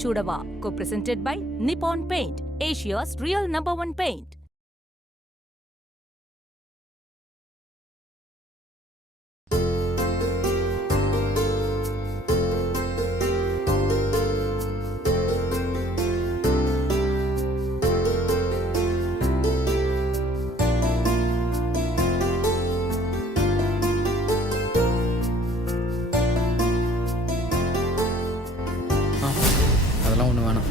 Chudava, co-presented by Nippon Paint, Asia's real #1 paint. அதெல்லாம் ஒன்று வேணாம்.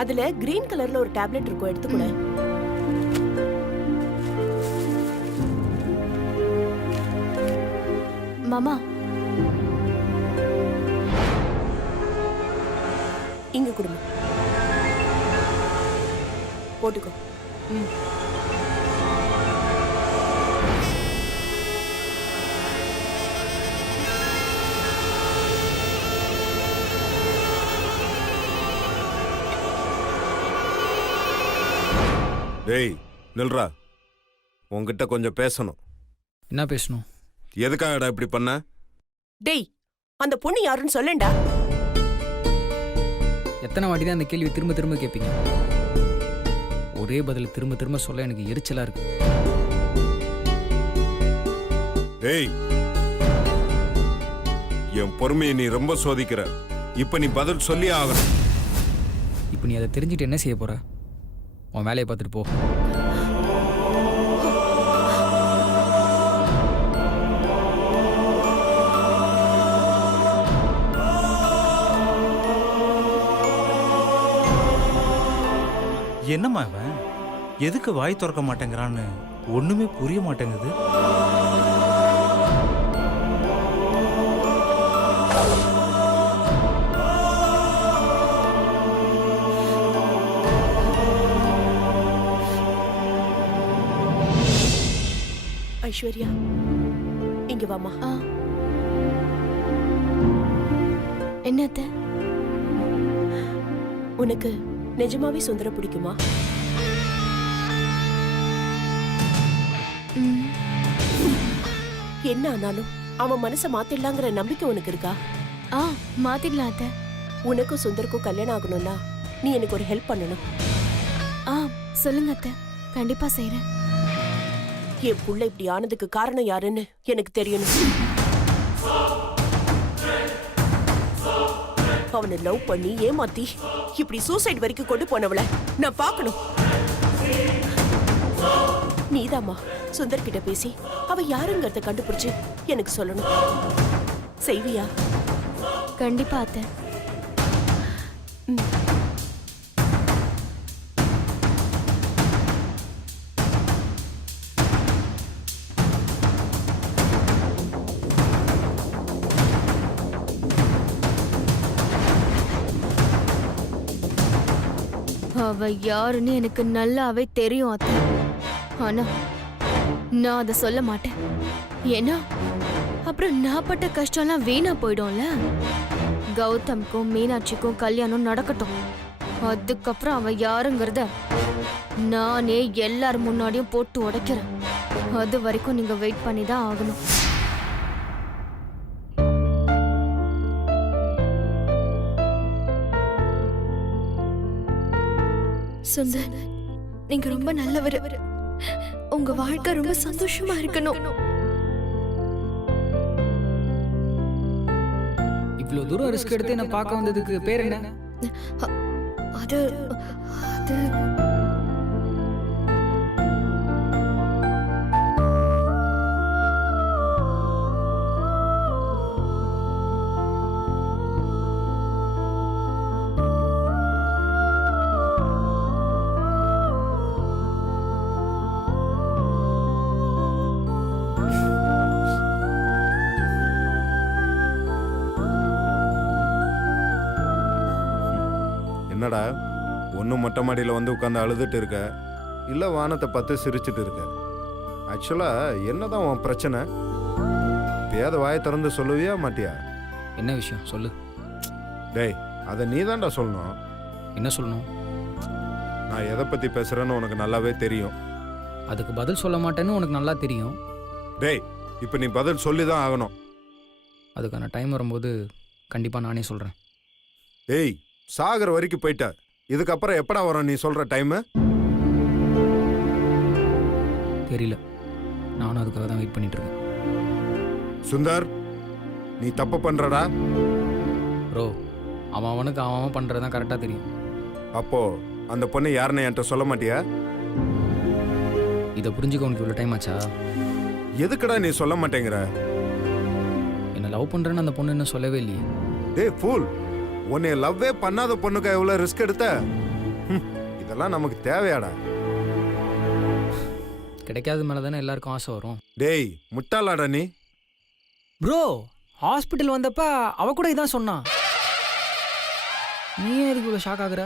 அதுல கிரீன் கலர்ல ஒரு டேப்லெட் இருக்கும், எடுத்துக்கூட. மாமா, இங்க கொடுங்க, போட்டுக்கோ. டேய் நில்றா, உன்கிட்ட கொஞ்சம் பேசணும். என்ன பேசணும்? எதுக்காகடா இப்படி பண்ண? டேய், அந்த பொண்ணு யாருன்னு சொல்லேன்டா. எத்தனை வாட்டி தான் அந்த கேள்வி திரும்ப திரும்ப கேட்பீங்க? ஒரே பதில் திரும்ப திரும்ப சொல்ல எனக்கு எரிச்சலா இருக்கு. டேய், என் பொறுமையை நீ ரொம்ப சோதிக்கிற. இப்ப நீ பதில் சொல்லி ஆகணும். இப்போ நீ அதை தெரிஞ்சுட்டு என்ன செய்ய போற? உன் வேலையை பார்த்துட்டு போ. என்னம்மா இவன் எதுக்கு வாய் திறக்க மாட்டேங்கிறான்னு ஒண்ணுமே புரிய மாட்டேங்குது. ஐஸ்வர்யா, இங்க வாமா. என்னத்த? உனக்கு நிஜமாவே சுந்தர பிடிக்குமா? என்ன ஆனாலும் அவன் மனசை மாத்திடலாங்கிற நம்பிக்கை உனக்கு இருக்கா? மாத்திடலாம் அத்த. உனக்கும் சுந்தருக்கும் கல்யாணம் ஆகணும்னா நீ எனக்கு ஒரு ஹெல்ப் பண்ணணும். சொல்லுங்க அத்த, கண்டிப்பா செய்றேன். என் புள்ள இப்படி ஆனதுக்கு காரணம் யாருன்னு எனக்கு தெரியணும். அவனை லவ் பண்ணி ஏமாத்தி இப்படி சூசைட் வரைக்கும் கொண்டு போனவள நான் பார்க்கணும். நீதாம்மா சுந்தர் கிட்ட பேசி அவ யாருங்கிறத கண்டுபிடிச்சு எனக்கு சொல்லணும். செய்வியா? கண்டிப்பா அத்த. அவ யாருன்னு எனக்கு நல்லாவே தெரியும் அத்தை. ஆனா நான் அதை சொல்ல மாட்டேன். ஏன்னா அப்புறம் நான் பட்ட கஷ்டம்லாம் வீணா போயிடும்ல. கௌதம்க்கும் மீனாட்சிக்கும் கல்யாணம் நடக்கட்டும். அதுக்கப்புறம் அவ யாருங்கிறத நானே எல்லார் முன்னாடியும் போட்டு உடைக்கிறேன். அது வரைக்கும் நீங்க வெயிட் பண்ணி தான் ஆகணும். சுந்தர், நீங்க ரொம்ப நல்லவர். உங்க வாழ்க்கை ரொம்ப சந்தோஷமா இருக்கணும். இவ்வளோ தூரம் ரிஸ்க் எடுத்து என்ன பார்க்க வந்ததுக்கு பேர் என்ன? அது அது என்னடா ஒன்றும் மொட்டை மாடியில் வந்து உட்காந்து அழுதுட்டு இருக்க, இல்லை வானத்தை பார்த்து சிரிச்சிட்டு இருக்க? ஆக்சுவலாக என்னதான் உன் பிரச்சனை? பேத வாயை திறந்து சொல்லுவியா மாட்டியா? என்ன விஷயம் சொல்லு. டேய், அதை நீ தான்டா சொல்லணும். என்ன சொல்லணும்? நான் எதை பற்றி பேசுகிறேன்னு உனக்கு நல்லாவே தெரியும். அதுக்கு பதில் சொல்ல மாட்டேன்னு உனக்கு நல்லா தெரியும். டேய், இப்போ நீ பதில் சொல்லி தான் ஆகணும். அதுக்கான டைம் வரும்போது கண்டிப்பாக நானே சொல்கிறேன். டேய், சாகர வரைக்கும் போயிட்ட. இதுக்கப்புறம் எப்படா வரும் நீ சொல்கிற டைமு? தெரியல, நானும் அதுக்காக தான் வெயிட் பண்ணிட்டு இருக்கேன். சுந்தர், நீ தப்பு பண்ணுறடா. ப்ரோ, அவனுக்கு அவன் பண்ணுறது தான் கரெக்டாக தெரியும். அப்போ அந்த பொண்ணு யாருன்னு என்கிட்ட சொல்ல மாட்டியா? இதை புரிஞ்சுக்க உனக்கு இவ்வளோ டைம் ஆச்சா? எதுக்குடா நீ சொல்ல மாட்டேங்கிற? என்ன லவ் பண்ணுறேன்னு அந்த பொண்ணு இன்னும் சொல்லவே இல்லையே. டேய் ஃபூல், உன்னை லவ்வே பண்ணாத பொண்ணுக்கு எவ்வளோ ரிஸ்க் எடுத்த? இதெல்லாம் நமக்கு தேவையாடா? கிடைக்காத மேலே தானே எல்லாருக்கும் ஆசை வரும். டேய் முட்டாளாடா நீ. ப்ரோ, ஹாஸ்பிட்டல் வந்தப்ப அவ கூட இதான் சொன்னான். நீ ஏன் இதுக்கு இவ்வளோ ஷாக் ஆகுற?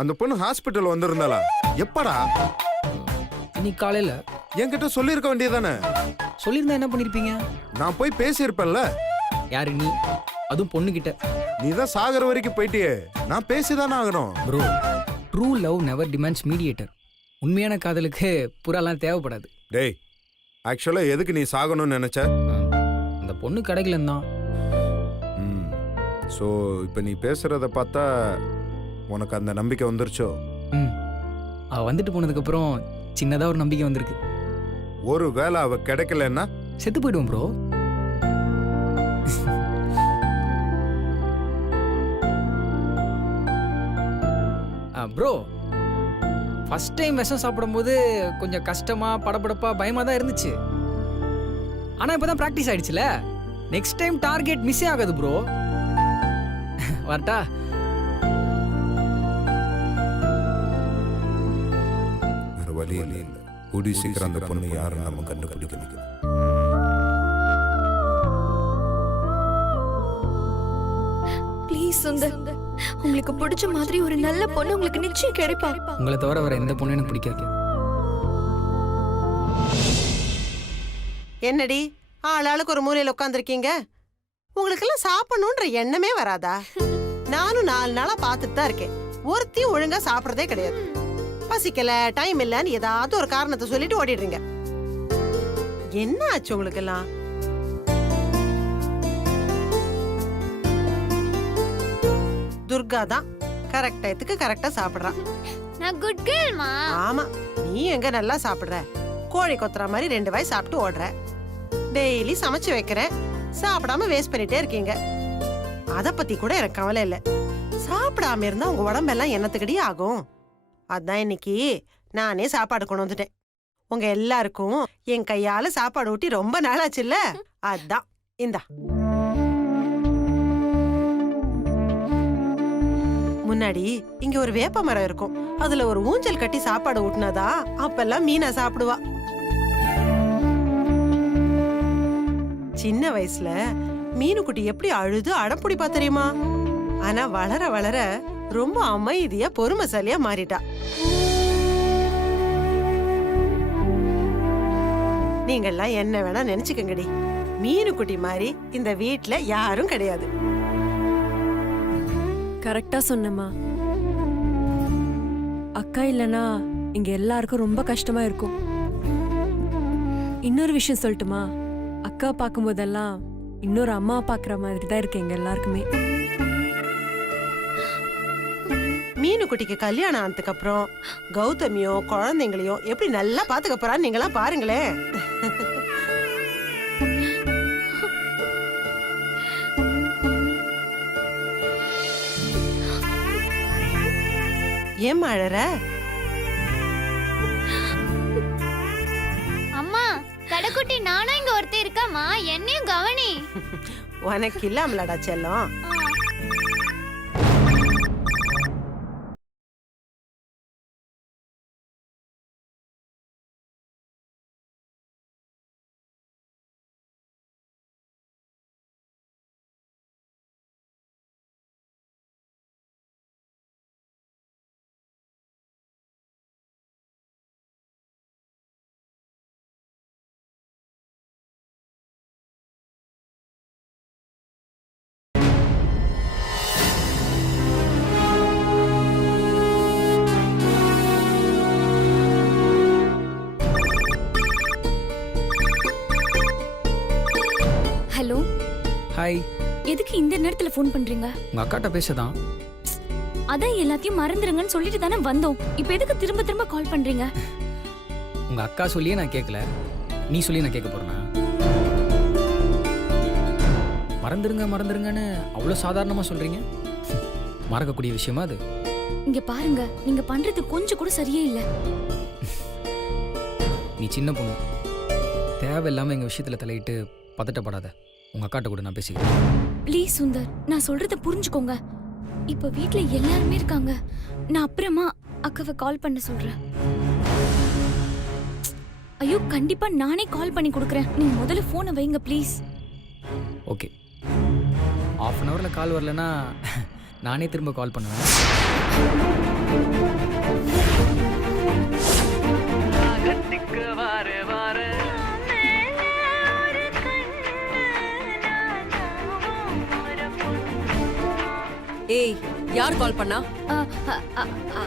அந்த பொண்ணு ஹாஸ்பிட்டல் வந்திருந்தாளா? எப்படா? இன்னைக்கு காலையில். என்கிட்ட சொல்லியிருக்க வேண்டியதானே? சொல்லியிருந்தா என்ன பண்ணியிருப்பீங்க? நான் போய் பேசியிருப்பேன்ல. யாரு நீ? அதுவும் பொண்ணுக்கிட்ட. நீ தான் சாகர வரைக்கும் போயிட்டியே, நான் பேசிதானே ஆகணும். Bro, true love never demands mediator. உண்மையான காதலுக்கு புறாலாம் தேவைப்படாது. டேய், ஆக்சுவலாக எதுக்கு நீ சாகணும்னு நினைச்ச? அந்த பொண்ணு கிடைக்கலன்னு தான். ஸோ இப்போ நீ பேசுகிறத பார்த்தா உனக்கு அந்த நம்பிக்கை வந்துருச்சோ? அவள் வந்துட்டு போனதுக்கப்புறம் சின்னதாக ஒரு நம்பிக்கை வந்திருக்கு. ஒரு வேளை அவ கிடைக்கலன்னா செத்து போயிடுவோம் ப்ரோ. ப்ரோ, ஃபர்ஸ்ட் டைம் விஷம் சாப்பிடும்போது கொஞ்சம் கஷ்டமா, படபடப்பா, பயமா தான் இருந்துச்சு. ஆனா இப்பதான் ப்ராக்டிஸ் ஆயிடுச்சுல. நெக்ஸ்ட் டைம் டார்கெட் மிஸ் ஆகாது ப்ரோ. வரட்டா? வேற வழி இல்லை. கூடி சீக்கிரம் அந்த பொண்ணு யாரும் நம்ம கண்டுபிடிக்கணும். ப்ளீஸ் சுந்தர், உங்களுக்கு பிடிச்ச மாதிரி ஒரு நல்ல பொண்ணு உங்களுக்கு நிச்சயம் கிடைப்பா. உங்களை தவிர வேற எந்த பொண்ணு எனக்கு பிடிக்காது. என்னடி ஆளாளுக்கு ஒரு மூலையில உட்காந்துருக்கீங்க? உங்களுக்கெல்லாம் சாப்பிடணுன்ற எண்ணமே வராதா? நானும் 4 நாளா பார்த்துட்டு தான் இருக்கேன். ஒருத்தையும் ஒழுங்கா சாப்பிடறதே கிடையாது. பசிக்கல, டைம் இல்லன்னு ஏதாவது ஒரு காரணத்தை சொல்லிட்டு ஓடிடுறீங்க. என்ன ஆச்சு உங்களுக்கு எல்லாம்? துர்கா தான் கரெக்ட் டயத்துக்கு கரெக்டா சாப்பிடுறான். நான் குட் கேர்ள்மா. ஆமா, நீ எங்க நல்லா சாப்பிடுற? கோழி கொத்துற மாதிரி 2 வாய் சாப்பிட்டு ஓடுற. டெய்லி சமைச்சு வைக்கிறேன், சாப்பிடாம வேஸ்ட் பண்ணிட்டே இருக்கீங்க. அத பத்தி கூட எனக்கு கவலை இல்ல. சாப்பிடாம இருந்தா உங்க உடம்பெல்லாம் என்னத்துக்கடி ஆகும்? அதான் இன்னைக்கு நானே சாப்பாடு கொண்டு வந்துட்டேன். உங்க எல்லாருக்கும் என் கையால சாப்பாடு ஊட்டி ரொம்ப நாளாச்சுல்ல, அதான் இந்தா. முன்னாடி இங்க ஒரு வேப்ப மரம் இருக்கும். அதுல ஒரு ஊஞ்சல் கட்டி சாப்பாடு ஊட்டினாதா அப்பெல்லாம் மீனா சாப்பிடுவா. சின்ன வயசுல மீனுக்குட்டி எப்படி அழுது அடம்பிடிப்பா தெரியுமா? ஆனா வளர வளர ரொம்ப அமைதியா பொறுமைசாலியா மாறிட்டா. நீங்கெல்லாம் என்ன வேணா நினைச்சுக்கங்கடி, மீனுக்குட்டி மாதிரி இந்த வீட்ல யாரும் கிடையாது. கரெக்டா சொன்னம்மா. அக்கா இல்லனா இங்க எல்லாருக்கும் ரொம்ப கஷ்டமா இருக்கும். இன்னொரு விஷயம் சொல்லட்டுமா? அக்கா பார்க்கும்போதெல்லாம் இன்னொரு அம்மா பாக்குற மாதிரி தான் இருக்கு எங்க எல்லாருக்குமே. மீனுக்குட்டிக்கு கல்யாணம் ஆனதுக்கு அப்புறம் கௌதமியும் குழந்தைங்களையும் எப்படி நல்லா பாத்துக்க போறான்னு நீங்களாம் பாருங்களேன். ஏன் அழற? அம்மா, கடைக்குட்டி நானும் இங்க ஒருத்தி இருக்காமா, என்னையும் கவனி. உனக்கு இல்லாமலடா செல்லம். Hello, hi. எதுக்கு இந்த நேரத்துல ஃபோன் பண்றீங்க? உங்க அக்காட்ட பேசதான். அதான் எல்லாத்தையும் மறந்துருங்கன்னு சொல்லிட்டு தானே வந்தோம். இப்போ எதுக்கு திரும்ப திரும்ப கால் பண்றீங்க? உங்க அக்கா சொல்லியே நான் கேட்கல, நீ சொல்லி நான் கேட்க போறேனா? மறந்துருங்கன்னு அவ்வளோ சாதாரணமா சொல்றீங்க. மறக்கக்கூடிய விஷயமா அது? இங்க பாருங்க, நீங்க பண்றது கொஞ்சம் கூட சரியே இல்ல. நீ சின்ன பொண்ணு, தேவையில்லாம எங்க விஷயத்துல தலையிட்டு பதட்டப்படாத. உங்க அக்காட்ட கூட நான் பேசிக்கிறேன். ப்ளீஸ் சுந்தர், நான் சொல்றத புரிஞ்சுக்கோங்க. இப்ப வீட்ல எல்லாருமே இருக்காங்க. நான் அப்புறமா அக்காவை கால் பண்ண சொல்றேன். ஐயோ, கண்டிப்பா நானே கால் பண்ணி கொடுக்குறேன். நீங்க முதல்ல போனை வைங்க ப்ளீஸ். ஓகே, ½ அன் ஹவரில் கால் வரலன்னா நானே திரும்ப கால் பண்ணுவேன். ஏய், யார் கால் பண்ணா?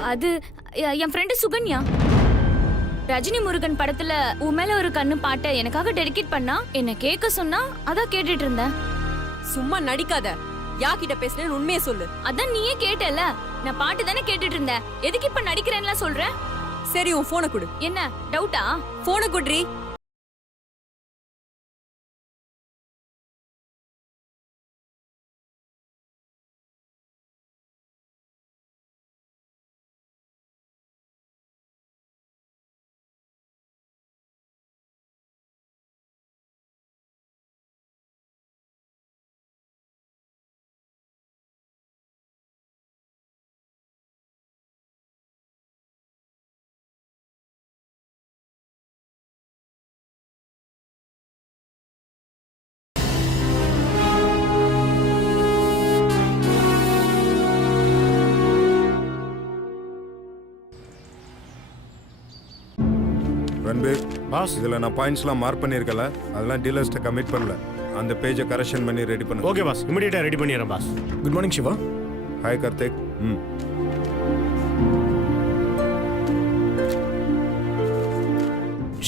அது என் ஃப்ரெண்டு சுகன்யா. ரஜினி முருகன் படத்துல உன் மேல ஒரு கண்ணு பாட்டை எனக்காக டெடிகேட் பண்ணா. என்ன கேட்க சொன்னா, அதான் கேட்டுட்டு இருந்தேன். சும்மா நடிக்காத. யார்கிட்ட பேசுறேன்னு உண்மையை சொல்லு. அதான் நீயே கேட்டல. நான் பாட்டு தானே கேட்டுட்டு இருந்தேன். எதுக்கு இப்ப நடிக்கிறேன்லாம் சொல்ற? சரி, உன் போனை கொடு. என்ன டவுட்டா? போனை குட்ரி. ரன்பீர் பாஸ். இதில் நான் பாயிண்ட்ஸ்லாம் மார்க் பண்ணியிருக்கல, அதெல்லாம் டீலர்ஸ்ட்டை கமிட் பண்ணல. அந்த பேஜை கரெக்ஷன் பண்ணி ரெடி பண்ணுங்க. ஓகே பாஸ், இமிடியேட்டா ரெடி பண்ணிடுறேன் boss. Good morning Siva. Hi Karthik.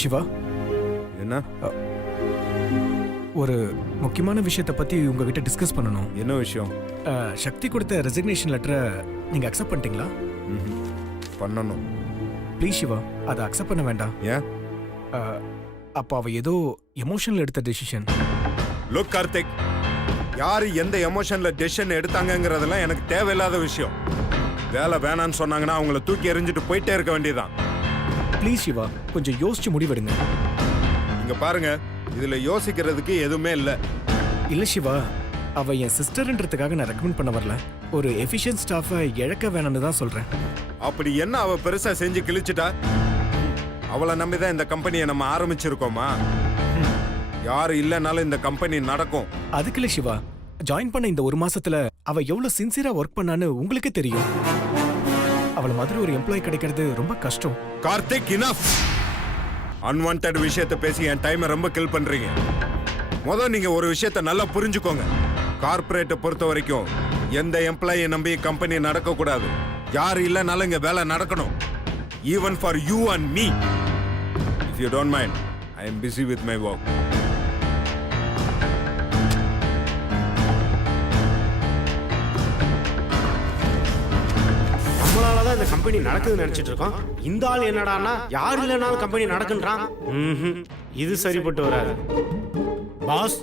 Siva, என்ன ஒரு முக்கியமான விஷயத்தை பத்தி உங்ககிட்ட டிஸ்கஸ் பண்ணணும். என்ன விஷயம்? சக்தி கொடுத்த ரெசிக்னேஷன் லெட்டரை நீங்க அக்செப்ட் பண்ணிட்டீங்களா? பண்ணணும். ப்ளீஸ் சிவா, அதை அக்செப்ட் பண்ண வேண்டாம். ஏன்? அப்போ அவ ஏதோ எமோஷனல் எடுத்த டெசிஷன். லுக் கார்த்திக், யாரு எந்த எமோஷன்ல டெசிஷன் எடுத்தாங்கங்கிறதெல்லாம் எனக்கு தேவையில்லாத விஷயம். வேலை வேணான்னு சொன்னாங்கன்னா அவங்கள தூக்கி எறிஞ்சிட்டு போயிட்டே இருக்க வேண்டியதான். ப்ளீஸ் சிவா, கொஞ்சம் யோசிச்சு முடிவெடுங்க. இங்க பாருங்க, இதுல யோசிக்கிறதுக்கு எதுவுமே இல்ல. இல்ல சிவா, அவ என் சிஸ்டர்ன்றதுக்காக நான் ரெக்கமெண்ட் பண்ண வரல. ஒரு எஃபிஷியன்ட் ஸ்டாஃபை இழக்க வேணாம்னு தான் சொல்றேன். அப்படி என்ன அவ பெருசா செஞ்சு கிழிச்சிட்டா? அவளை நம்பிதான் இந்த கம்பெனியை நம்ம ஆரம்பிச்சிருக்கோமா? யாரு இல்லைனாலும் இந்த கம்பெனி நடக்கும். அதுக்கு இல்ல சிவா, ஜாயின் பண்ண இந்த 1 மாசத்துல அவ எவ்வளவு சின்சியரா ஒர்க் பண்ணான்னு உங்களுக்கே தெரியும். அவள மாதிரி ஒரு எம்ப்ளாயி கிடைக்கிறது ரொம்ப கஷ்டம். கார்த்திக், இனஃப். அன்வான்ட் விஷயத்தை பேசி என் டைமை ரொம்ப கில் பண்றீங்க. முதல்ல நீங்க ஒரு விஷயத்தை நல்லா புரிஞ்சுக்கோங்க. கார்ப்பரேட்டை பொறுத்த வரைக்கும் எந்த எம்ப்ளாயை நம்பி கம்பெனி நடக்க கூடாது. யாரு இல்லைனாலும் இங்க வேலை நடக்கணும். Even for you and me. If you don't mind, I am busy with my work. நம்மளாலதான் இந்த கம்பெனி நடக்குதுன்னு நினைச்சிட்டு இருக்கோம். இந்த ஆள் என்னடான்னா யார் இல்லைனாலும் கம்பெனி நடக்குன்றான். இது சரிப்பட்டு வராது. பாஸ்,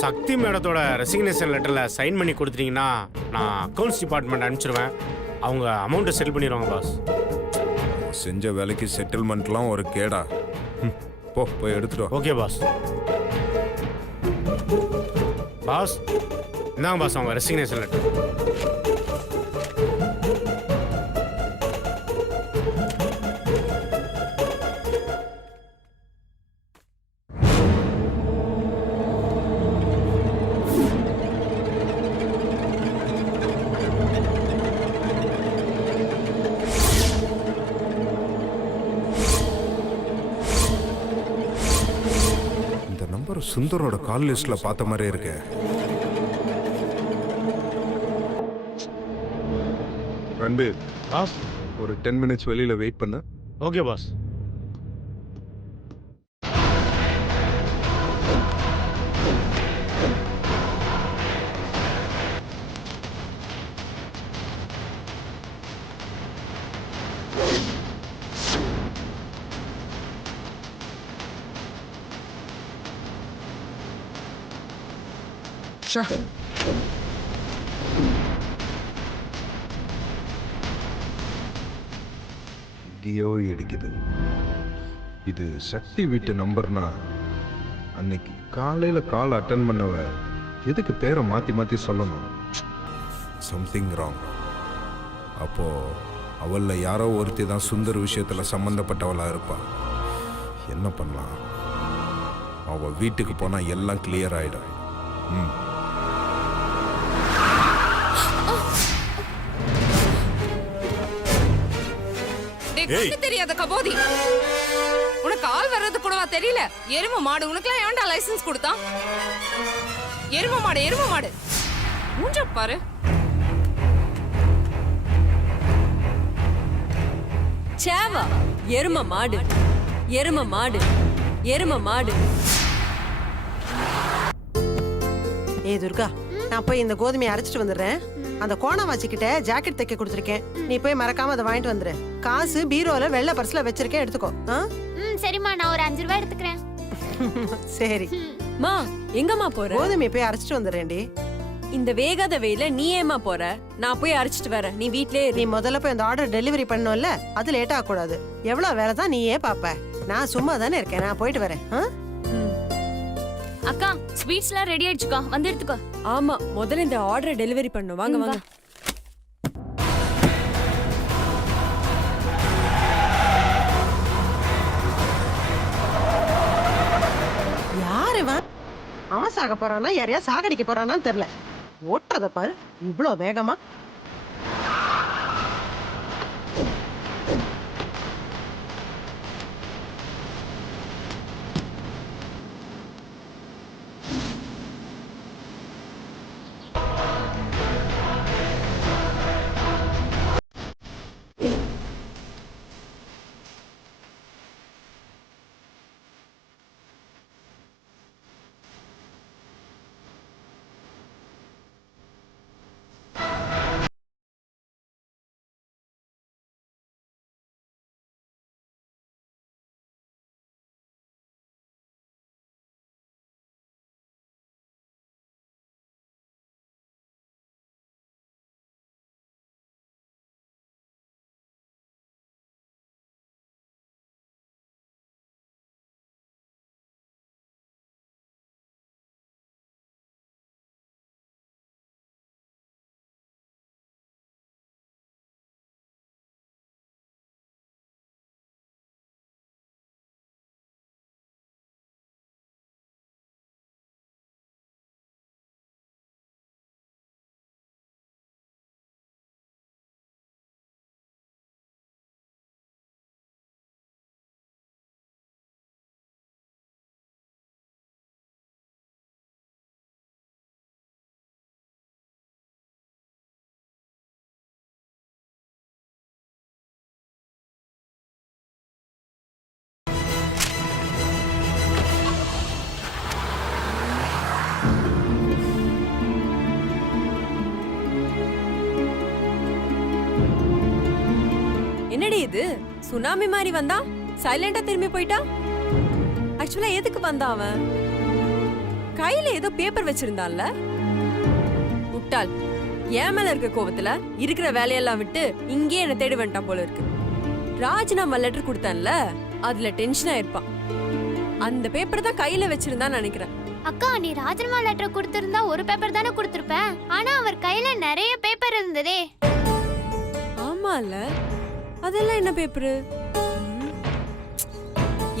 சக்தி மேடத்தோட ரெசிக்னேஷன் லெட்டர்ல சைன் பண்ணி கொடுத்துட்டீங்கன்னா நான் அக்கௌண்ட்ஸ் டிபார்ட்மெண்ட் அனுப்பிச்சிருவேன். அவங்க அமௌண்ட்டை செட்டில் பண்ணிடுவாங்க பாஸ். செஞ்ச வேலைக்கு செட்டில்மெண்ட்லாம் ஒரு கேடா. போய் எடுத்துட்டு வா. Okay boss. பாஸ், இந்தாங்க பாஸ் அவங்க ரெசிக்னேஷன் லெட்டர். சுந்தரோட கால் லிஸ்ட்ல பார்த்த மாதிரி இருக்கு. ரன்பீர், ஒரு 10 மினிட்ஸ் வெளியில வெயிட் பண்ண. Okay boss. எங்கேயோ இடிக்குது. இது சக்தி வீட்டு நம்பர்னா அன்னைக்கு காலையில கால் அட்டன் பண்ணவ எதுக்கு பேரை மாத்தி மாத்தி சொல்லணும்? Something wrong. அப்போ அவள்ல யாரோ ஒருத்தி தான் சுந்தர் விஷயத்துல சம்பந்தப்பட்டவளா இருப்பா. என்ன பண்ணலாம்? அவ வீட்டுக்கு போனா எல்லாம் கிளியர் ஆயிடும். தெரியாத கபோதி, உனக்கு ஆள் வர்றது கூடவா தெரியல? எரும மாடு உனக்குலாம் ஏன்டா லைசென்ஸ் கொடுத்தான்? எரும மாடு மூஞ்ச பாரு. சேவா, எரும மாடு. ஏய் துர்கா, நான் போய் இந்த கோதுமையை அரைச்சிட்டு வந்துடுறேன். அந்த கோணாமாச்சி கிட்ட ஜாக்கெட் தைக்க கொடுத்துருக்கேன். நீ போய் மறக்காம அதை வாங்கிட்டு வந்துரு. காசு பீரோல வெள்ளை பர்ஸ்ல வச்சிருக்கேன், எடுத்துக்கோ. சரிம்மா, நான் ஒரு 5 ரூபாய் எடுத்துக்கிறேன். சரி மா, எங்கம்மா போற? கோதுமையை போய் அரைச்சிட்டு வந்துடுறேன்டி. இந்த வேகாத வெயில நீ ஏமா போற? நான் போய் அரைச்சிட்டு வரேன், நீ வீட்லயே நீ முதல்ல போய் அந்த ஆர்டர் டெலிவரி பண்ணணும்ல, அது லேட் ஆக கூடாது. எவ்வளவு வேலை தான் நீயே பாப்ப. நான் சும்மா தானே இருக்கேன், நான் போயிட்டு வரேன். அக்கா, ஸ்வீட்ஸ்லாம் ரெடி ஆயிடுச்சுக்கா, வந்து எடுத்துக்கோ. ஆமா, முதல்ல இந்த ஆர்டர் டெலிவரி பண்ணும். வாங்க வாங்க. யாரு அவன் சாக போறானா, யாரையா சாகடிக்க போறானான்னு தெரியல. ஓட்டுறத பாரு, இவ்வளவு வேகமா. என்னடி இது? சுனாமி மாதிரி வந்தா சைலண்டா திரும்பி போயிட்டா. ஆக்சுவலா எதுக்கு வந்தான் அவன்? கையில ஏதோ பேப்பர் வச்சிருந்தான்ல. முட்டாள், என் மேல இருக்க கோவத்துல இருக்கிற வேலையெல்லாம் விட்டு இங்கே என்ன தேடி வந்துட்டான் போல இருக்கு. ராஜினாமா லெட்டர் கொடுத்தான்ல, அதுல டென்ஷன் ஆயிருப்பான். அந்த பேப்பர் தான் கையில வச்சிருந்தான்னு நினைக்கிறேன். அக்கா, நீ ராஜினாமா லெட்டர் கொடுத்திருந்தா ஒரு பேப்பர் தானே கொடுத்திருப்ப. ஆனா அவர் கையில நிறைய பேப்பர் இருந்ததே. ஆமால, அதெல்லாம் என்ன பேப்பரு?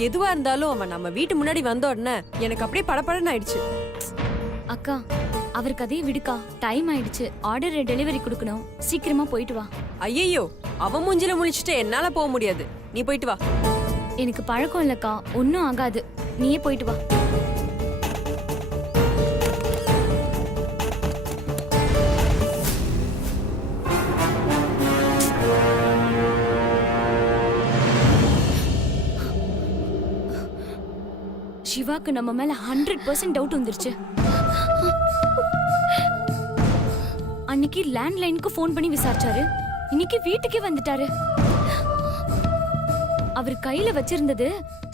எதுவா இருந்தாலும் அவன் நம்ம வீட்டு முன்னாடி வந்த உடனே எனக்கு அப்படியே படபடன்னு ஆயிடுச்சு. அக்கா, அவருக்கு அதே விடுக்கா, டைம் ஆயிடுச்சு. ஆர்டர் டெலிவரி கொடுக்கணும், சீக்கிரமா போயிட்டு வா. ஐயோ, அவன் மூஞ்சில முழிச்சிட்டு என்னால போக முடியாது, நீ போயிட்டு வா. எனக்கு பழக்கம் இல்லக்கா, ஒன்னும் ஆகாது, நீயே போயிட்டு வா. சிவாக்கு நம்ம மேல 100% டவுட் வந்துருச்சு. அன்னைக்கு லேண்ட்லைனுக்கு ஃபோன் பண்ணி விசாரிச்சாரு, இன்னைக்கு வீட்டுக்கே வந்துட்டாரு. அவர் கையில வச்சிருந்தது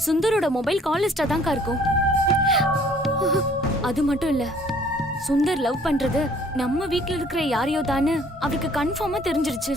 சுந்தரோட மொபைல் கால் லிஸ்டா தான்க்கா இருக்கும். அது மட்டும் இல்ல, சுந்தர் லவ் பண்றது நம்ம வீட்ல இருக்கிற யாரையோ தானு அவருக்கு கன்ஃபார்மா தெரிஞ்சிருச்சு.